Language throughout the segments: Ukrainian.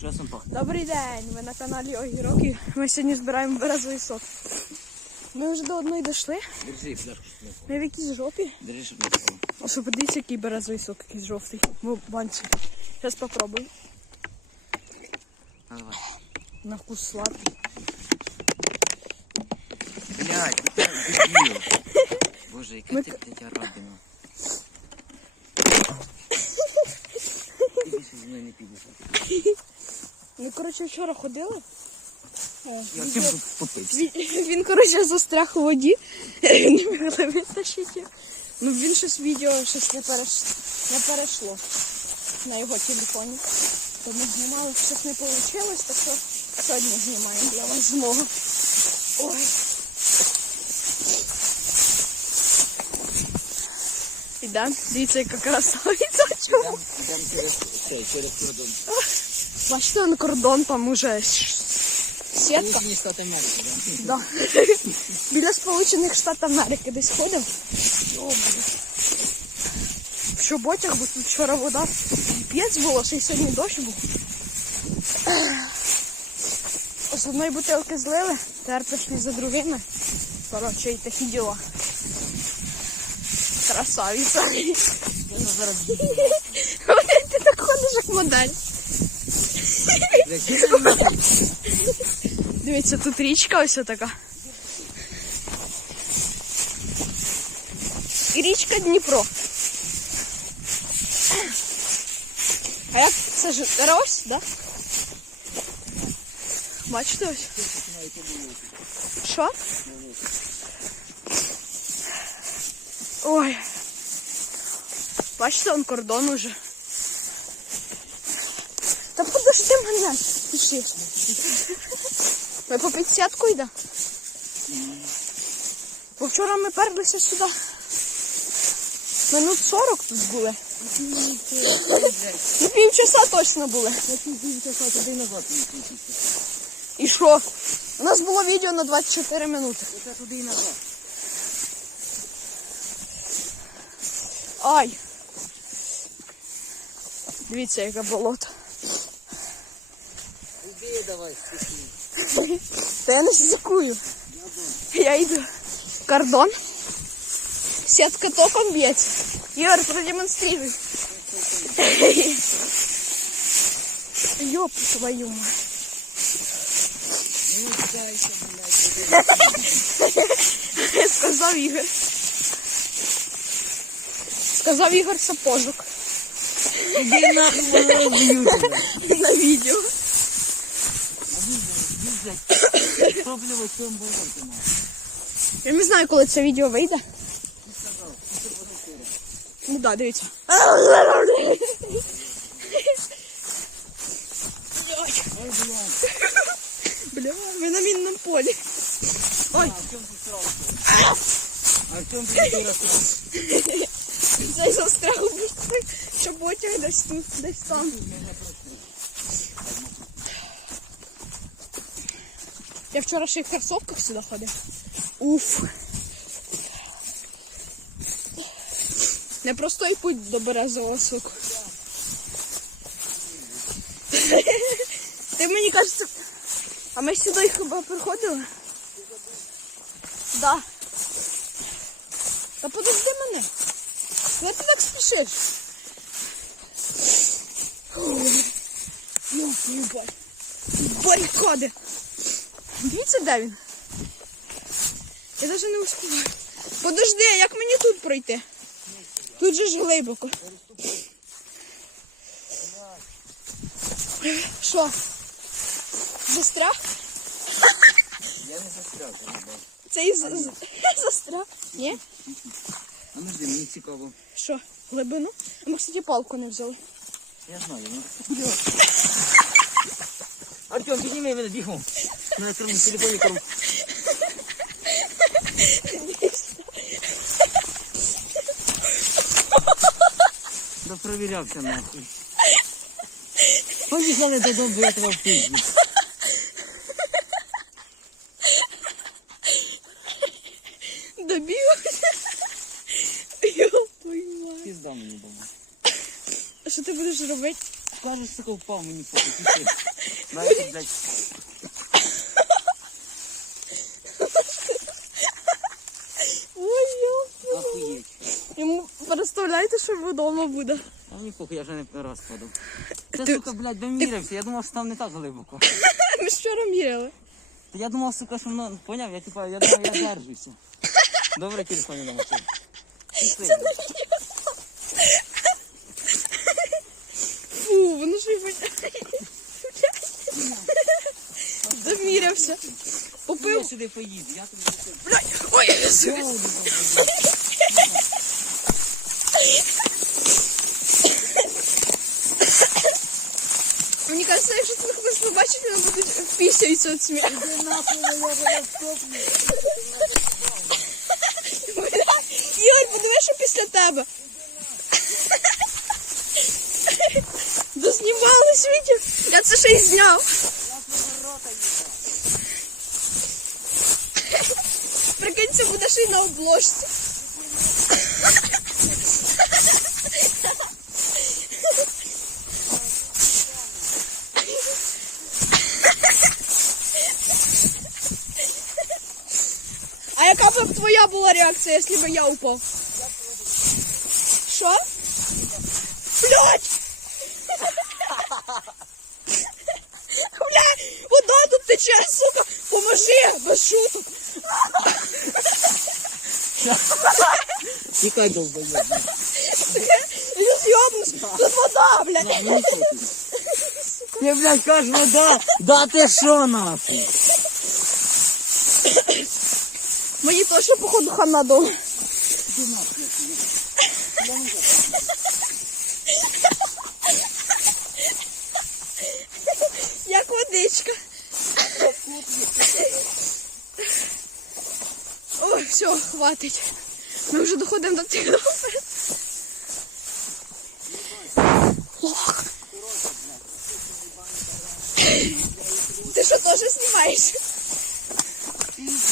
Пахне? Добрий день, ви на каналі Огірок і ми сьогодні збираємо березовий сок. Ми вже до одної дійшли. Держи, впало. Ми в якійсь жопі. Держи, щоб не впало. А що подивіться, який березовий сок, якийсь жовтий. В банці. Зараз попробую. А, давай. На вкус сладкий. Блядь, ти дебіл. Боже, яка Ми ти, к- блядь, арабіна. Ти більше зі мною не підеш. Ми, коротше, вчора ходили. Е, Я він- тим тут. Він, він, коротше, застряг у воді. Не могли витащити. Ну він щось відео щось не, переш... не перейшло на його телефоні. То ми знімали, щось не вийшло, так що сьогодні знімаємо для вас змогу. Ой. Ідем, дивіться, яка красавиця. Чому? Через цей, через кордон. Бачите, на кордон там уже сітка. Сполучені Штати Америки, да? Да. Біля Сполучених Штатів Америки десь ходив. В чоботях, бо тут вчора вода п'єць було, ще й сьогодні дощ був. З одної бутилки злили, тепер пішли за другими. Коротше, і такі діла. Красавиця. Я Ти так ходиш, як модель. Дивіться, тут річка ось така. І річка Дніпро. А як це ж Рось, да? Бачите ось? Що? Ой. Бачите, он кордон уже. Мене. Пішли. Ми по підсятку йде. Бо вчора ми перлися сюди. Минут 40 тут були. Ну півчаса точно були. І що? У нас було відео на 24 минути. Оце туди і назад. Ай! Дивіться, яке болото. Іди давай, спокійно. Та я не сізакую. Я йду. Кордон. Сетка током б'ється. Ігор, продемонструй. Йоп, твою мать. Ну, дайся, блядь. Сказав Ігор. Сказав Ігор Сапожок Іди нахуй, мене розб'ють тебе. на відео. Що, блядь, чим було ти мав? Я не знаю, коли це відео вийде. Ну да, дивіться. Бля, ми на мінному полі. Ой, А в чому ти сразу? А в чому ти розстріл? цей застряг у чоботях десь тут, десь там. Я вчора ще й в кросовках сюди ходив. Уф. Непростой путь до березового соку. Ти мені кажеться. А ми сюди хіба приходили? Да. Та подожди мене. Де ти так спішиш? Барикади. Дивіться, де він. Я навіть не успіваю. Подожди, а як мені тут пройти? Тут же ж глибоко. Що? Застряг? Я не застряг, я не бачу. З- з- застряг? Ні? А ну жди, мені цікаво. Що? Глибину? А ми, кстати, палку не взяли. Я знаю, ну. Артем, підніми мене бігом. На крому телефоні кром. Да провірявся нахуй. Мене додому, бо я тебе впизду. Добігався. Йопой мать. Пізда мені дома. А що ти будеш робити? скажеш, сука, впав мені пішли. Дайте, блядь. Ой, йо. Охуєть. Йому представляєте, що вдома буде. А мені похуй, я вже не раз падав. Це, Ти- сука, блядь, домірився. Я думав, що там не так глибоко. Ми вчора міряли. Та я думав, сука, що воно, поняв, я типа, я думав, я держуся. Добре, телефон на машину. Пішли. Фу, воно ж і Замірявся. Я сюди поїду, я тобі це- Блядь, ой, я собі. Кажется, якщо це хтось побачить, вони будуть пісяються від сміху. Бля, Ігор, подиви, що після тебе. Дознімали світі. Я це ще й зняв. Прикинь, це буде ще й на обложці. яка б твоя була реакція, якщо б я упав? Що? Блять! Бля, вода тут тече, сука! Поможи, без шуток! Тікай, долбоєб. Я з'єбнусь! Тут вода, блядь! На, мені похуй. Я, блядь, кажу, вода. Да ти що, нахуй? Мені точно, походу, хана дома. Як водичка. Ой, все, хватить. Ми вже доходимо до цього. Ти що теж знімаєш?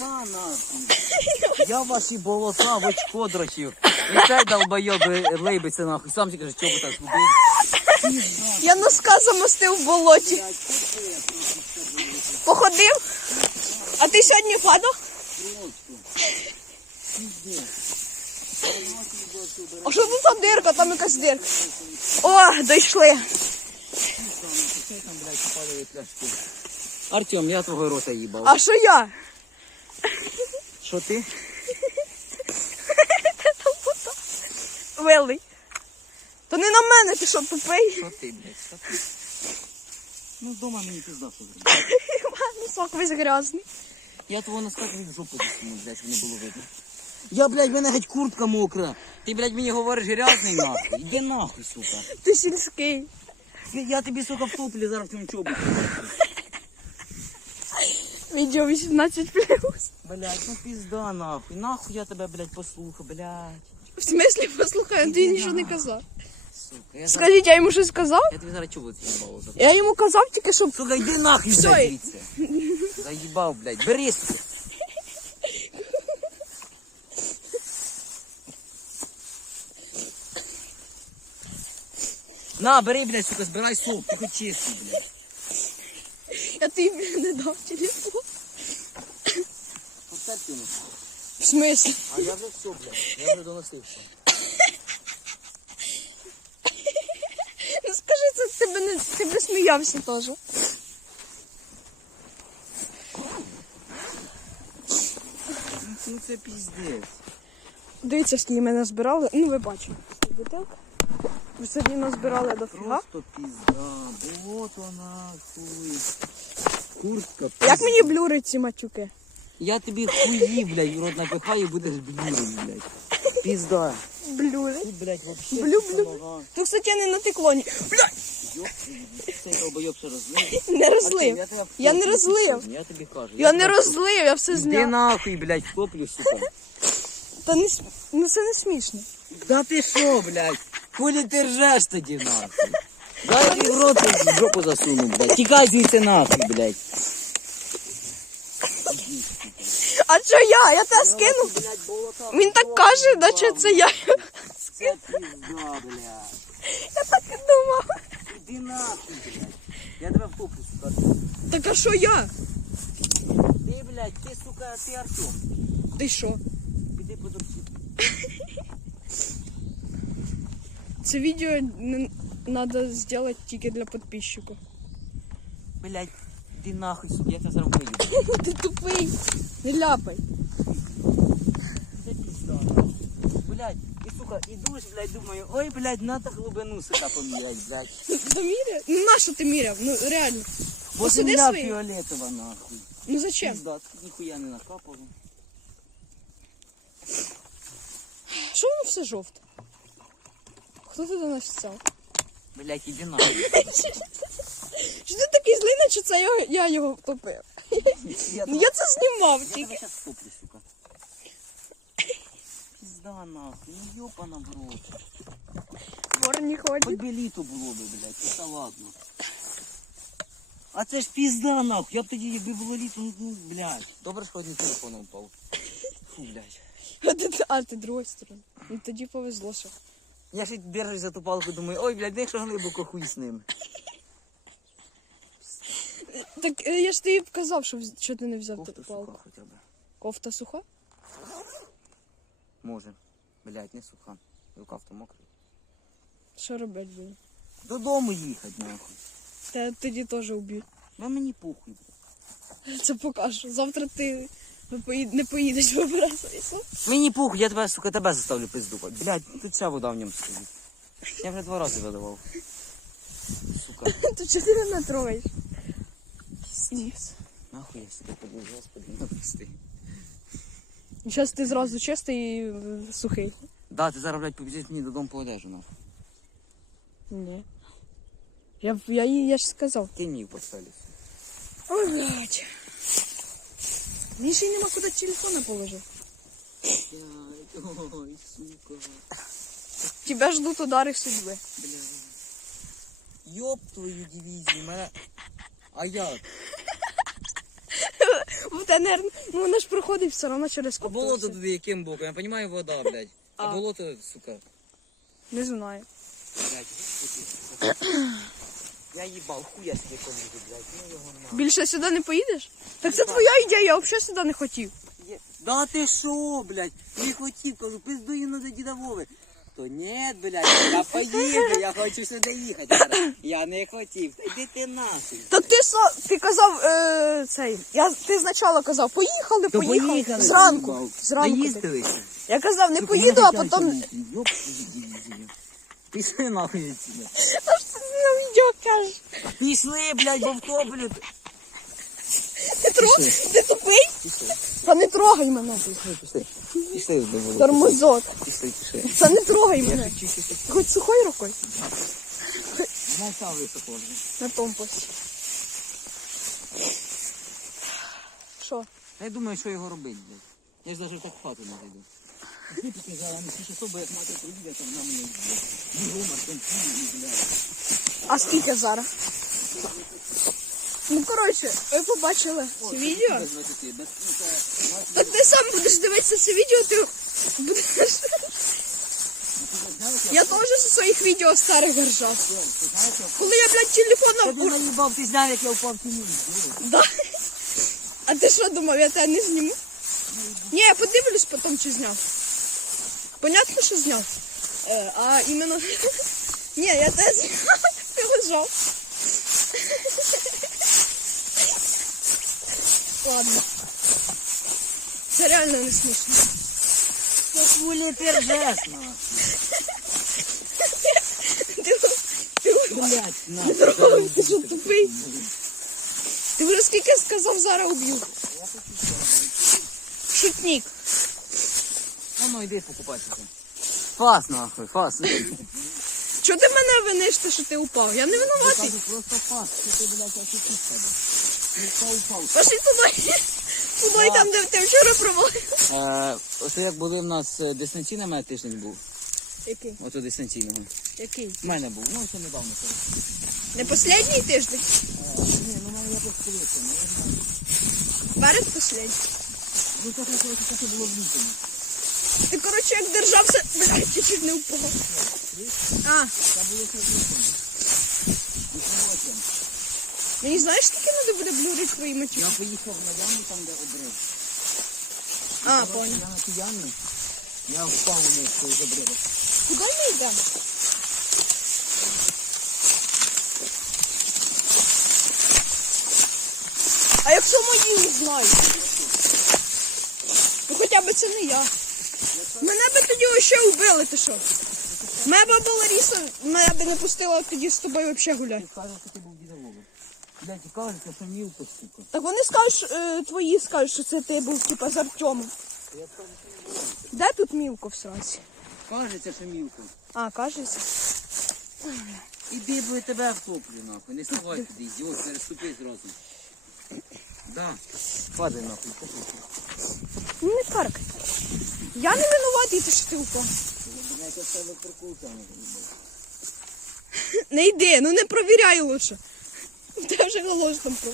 Нахуй. Я ваші болота в очко дрочив. І цей долбойоб лейбиться нахуй. Сам каже, чого так згубив. Я носка замостив в болоті. Походив? А ти сьогодні падав? А що тут за дирка? Там якась дирка. О, дійшли. Там. Артем, я твого рота їбав. А що я? Що ти? Вилий. То не на мене ти що тупий. Що ти, блядь? Що ти? Ну, вдома мені пізда що зробити. Носок весь грязний. Я твого носка від жопу засуну, блядь, щоб не було видно. Я, блядь, в мене геть куртка мокра. Ти, блядь, мені говориш грязний нахуй. Іди нахуй, сука. Ти сільський. Я, тобі, сука, втоплю зараз в цьому чоботі. Відео 18 плюс. Блядь, ну пізда нахуй. Нахуй я тебе, блядь, послухав, блядь. В смислі, послухай, ти нічого не казав. Сука, я, зараз... Скажіть, я йому щось сказав? я тобі зараз чобот з'їбав. за- Я йому казав тільки, щоб Сука, йди нахуй, Всё, блядь, звідси. Заїбав, блядь, бери, сука. На, бери, блядь, сука, збирай суп, ти хоч чистий, блядь. Я тобі не дав телефон. Оце ти В смислі? А я вже все, блядь, я вже доносив все. Ну скажи, це тебе не ти би сміявся теж. Ну це піздець. Дивіться, скільки мене збирали. Ну, ви бачите. Бутилка. Ви сьогодні назбирали до фіга. Просто пізда, болото нахуй. Куртка, пізда. Як мені блюрить ці матюки? Я тобі хуї, блядь, в рот напихаю і будеш блюрить, блядь. Пізда. Блюрить? Тут, блядь, вообще Блю, блю. Тут, кстати, не натекло. ні- Блядь, цей долбойоб ще розлив. не розлив. тебе Я не розлив. Я тобі кажу. Я не розлив, я все. Іди зняв. нахуй, блядь, втоплю, сука. Та не см- ну це не смішно. Да ти що, блядь? Кулі ти ржеш тоді, нахуй. Дай в рот в жопу засуну, блядь. Тікай звідси нахуй, блядь. А що я? Я тебе скинув. Він так каже, наче це я. Це пізда, блядь. Я так і думав. Іди нахуй, блядь. Я тебе втоплю, сука. Так а що я? Ти, блядь, ти, сука, ти Артем. Ти що? Піди подопсі. Це відео не треба зробити тільки для підписчиків. Блядь, іди нахуй, сука, я тебе зараз вбию. Ти тупий. Не ляпай. Це пізда. Блядь, і, сука, ідуш, блядь, думаю, ой, блядь, надо глибину, сука, поміряти, блядь. Заміряв? Ну на що ти міряв? Ну реально. Бо Посиди земля свої. фіолетова, нахуй. Ну зачем? Пізда, тут ніхуя не накапало. Що воно все жовте? Хто ти до Блядь, іди нахуй. Що ти такий злий, наче це я, я його втопив? Я Ну я це знімав Я тільки. тебе сейчас стоплю, сука. Пизда нахуй, ну ёпана в рот. Вор не Хоть ходить. би літо було би, блядь, це та ладно. А це ж пізда нахуй, я б тоді, якби було літо, ну, ну блядь. Добре, що один телефон упав. Фу, блядь. А ти, а ти другої сторони. Ну тоді повезло, що. Я ще держусь за ту палку, думаю, ой, блядь, ну якщо глибоко хуй з ним. Так е, я ж тобі казав, що, вз- що ти не взяв Кофту таку сука палку. хоча б. Кофта суха? Може. Блядь, не сука. Рукав то мокрий. Що робити будемо? Додому їхати, нахуй. Та тоді теж уб'ють. Ну мені похуй, блядь. Це покажу. Завтра ти не поїд- не поїдеш вибиратися. Мені похуй, я тебе, сука, тебе заставлю пиздувати. Блядь, тут ця вода в ньому стоїть. Я вже два рази видавав. Сука, То чотири не троєш. Піздець. нахуй я себе подив, господи, напусти. Зараз ти зразу чистий і е, сухий. Да, ти зараз, блядь, побіжиш мені додому по одежу, нахуй. Ні. Я, я, я ж сказав. Її в постелі. Ой, блядь. Мені ще й нема куди телефона положити. Ой, сука, Тебя ждут удары судьбы. блядь. Ёб твою дивізію, мене... А як? Вот, наверное, ну вона ж проходить все одно через А копту. болото туди яким боком? Я розумію, вода, блядь. А А. болото, сука, Не знаю. блядь. я їбав, хуя собі коліду, блядь. Ну його на. Більше сюди не поїдеш? Так це твоя ідея, я взагалі сюди не хотів. Є- Да ти шо, блядь? Не хотів, кажу, пиздує на діда Вови. То ні, блядь, я поїду, я хочу сюди їхати. зараз. Я не хотів. Та Йди ти нахуй. Так ти са- ти казав е, цей. Я ти спочатку казав, поїхали, То поїхали. поїхали, Зранку. заїбав. Зранку. ти. Я казав, не поїду, а потім. Пішли нахуй відсюди. Та ж кажеш. Пішли, блядь, бо втоплю. Ти тро... Ти тупий? Та не трогай мене. пішли, пішли. Пішли. Тормозок. Пішли, пішли. Та не трогай мене. Хоч сухою рукою. Знайшов високо. На тому пості. Що? Я думаю, що його робити, блядь. Я ж навіть так в хату не зайду. Ти зараз не бо як мати приїде, там на мене блядь. Артем, піде, блядь. А скільки зараз? Ну, коротше, ви побачили це відео. Без 20, без, це, 20, Так ти сам будеш дивитися це відео, ти будеш. Я теж зі своїх відео старих горжався. ти? Коли я, блядь, телефоном ур... наїбав, ти зняв, як я впав в тіні. Да. А ти що думав, я тебе не зніму? Ні, я подивлюсь потім, чи зняв. Понятно, що зняв. Е, а іменно. Ні, я тебе зняв, ти лежав. Ладно. Це реально не смішно. Як вулі ти ржеш, нахуй. Ти, ти, Блядь, Здорово, ти що, нахуй. тупий? ти вже скільки сказав, зараз уб'ю. Шутник. Ну, ну, йди покупайся. Фас, нахуй, фас. Чого ти мене виниш, що ти упав? Я не винуватий. Просто фас, що ти, блядь, тебе. Ніхто упав. Пошли туди. Туди, там, де ти вчора провалив. Е, Оце як були в нас е, дистанційний, у мене тиждень був. Який? Ото дистанційного. Який? У мене був, ну це недавно. коли. Не останній тиждень? Ні, ну в мене якось не знаю. Перед последній. Ну це якось таке було в лютому. Ти, коротше, як держався, блядь, ти чуть не впав. А. Мені знаєш, скільки треба буде блюрити твої матюки? Я поїхав на яму там, де обрив. А, понял. Я на ту яму. Я впав у них з обриву. Куди ми йдемо? А якщо мої не знають? Ну хоча б це не я. Мене би тоді ще вбили, ти що? Моя баба Ларіса мене би не пустила тоді з тобою взагалі гуляти. Ти кажеш, що ти був дідоволом. Блядь, і кажеться, що мілко стільки. Так вони скажуть, е, твої скажуть, що це ти був типа з Артемом. Де тут мілко в сраці? Кажеться, що мілко. А, кажеться. Іди, бо я тебе втоплю, нахуй. Не ставай туди, ідіот, переступи зразу. Да. Падай нахуй, послухай. Ну не каркай. Я не винуватий, ти що ти там. Не йди, ну не провіряй лучше. Ти вже голос там про.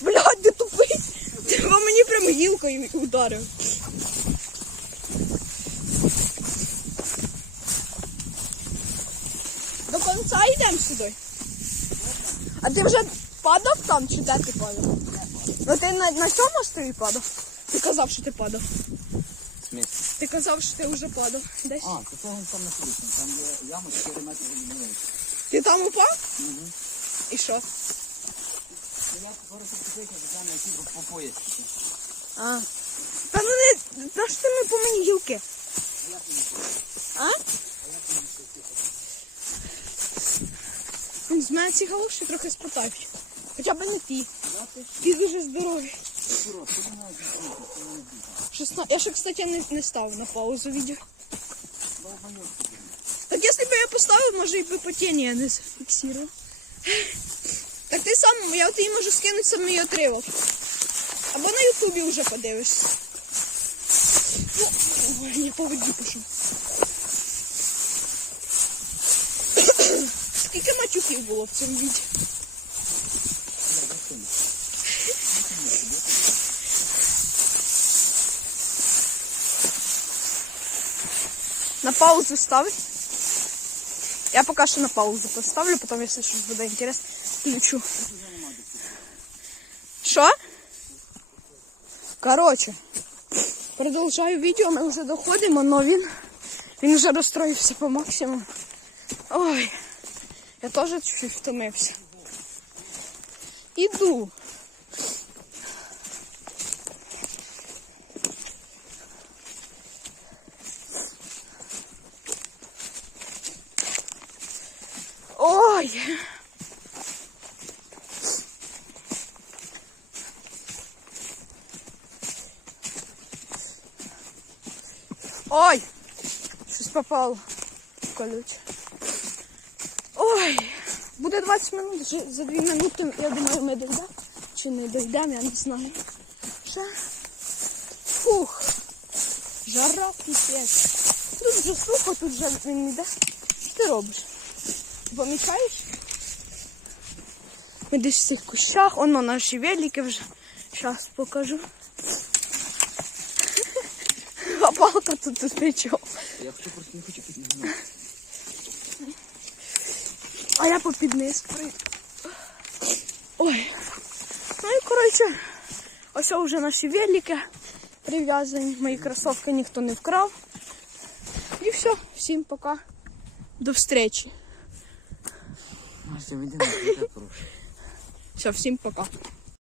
Блядь, ти тупий. Ти по мені прям гілкою ударив. До кінця йдемо сюди. А ти вже падав там чи де ти падав? Ну ти на, на цьому мостові падав? Ти казав, що ти падав. Ти казав, що ти вже падав. Десь? А, то це там на колісні. Там є яма 4 метри від мене. Ти там упав? Угу. І що? Я зараз підписав, що там які по поясі. А. Та ну не. Та ж ти не по мені гілки. А як мені? А? А як мені це тихо? Ну, З мене ці галоші трохи спитають. Хоча б не ті. Я ти Ти дуже здоровий. що ти мене зробити? Ти мене бити. 16. Я ще, кстати, не, не став на паузу видео. Так если бы я поставил, может и бы по тени я не зафиксировал. Так ти сам, я тобі можу скинути сам її отривок. Або на ютубі вже подивишся. Ну, я по пишу. Скільки матюків було в цьому відео? паузу ставить? Я пока что на паузу поставлю, потом, если что будет интересно, включу. Что? Короче, продовжаю відео, ми вже доходимо, но він, він вже розстроївся по максимуму. Ой, я теж чуть-чуть втомився. Іду. Ой. Щось попало. Колюче. Ой! Буде 20 минут, за 2 минути, я думаю, ми дійдемо. Чи не дійдемо, я не знаю. Ще. Фух. Жара піпець. Тут вже сухо, тут вже він йде. Що ти робиш? Помічаєш? Ми десь в цих кущах, воно наші велики вже. Зараз покажу. А палка тут при? Я хочу просто не хочу піднімати. А я попід низ прийду. Ой. Ну і коротше, ось вже наші велики прив'язані. Мої кросовки ніхто не вкрав. І все, всім пока. До встречі. Настя, веди нахуй, я тебе прошу. Все, всім пока.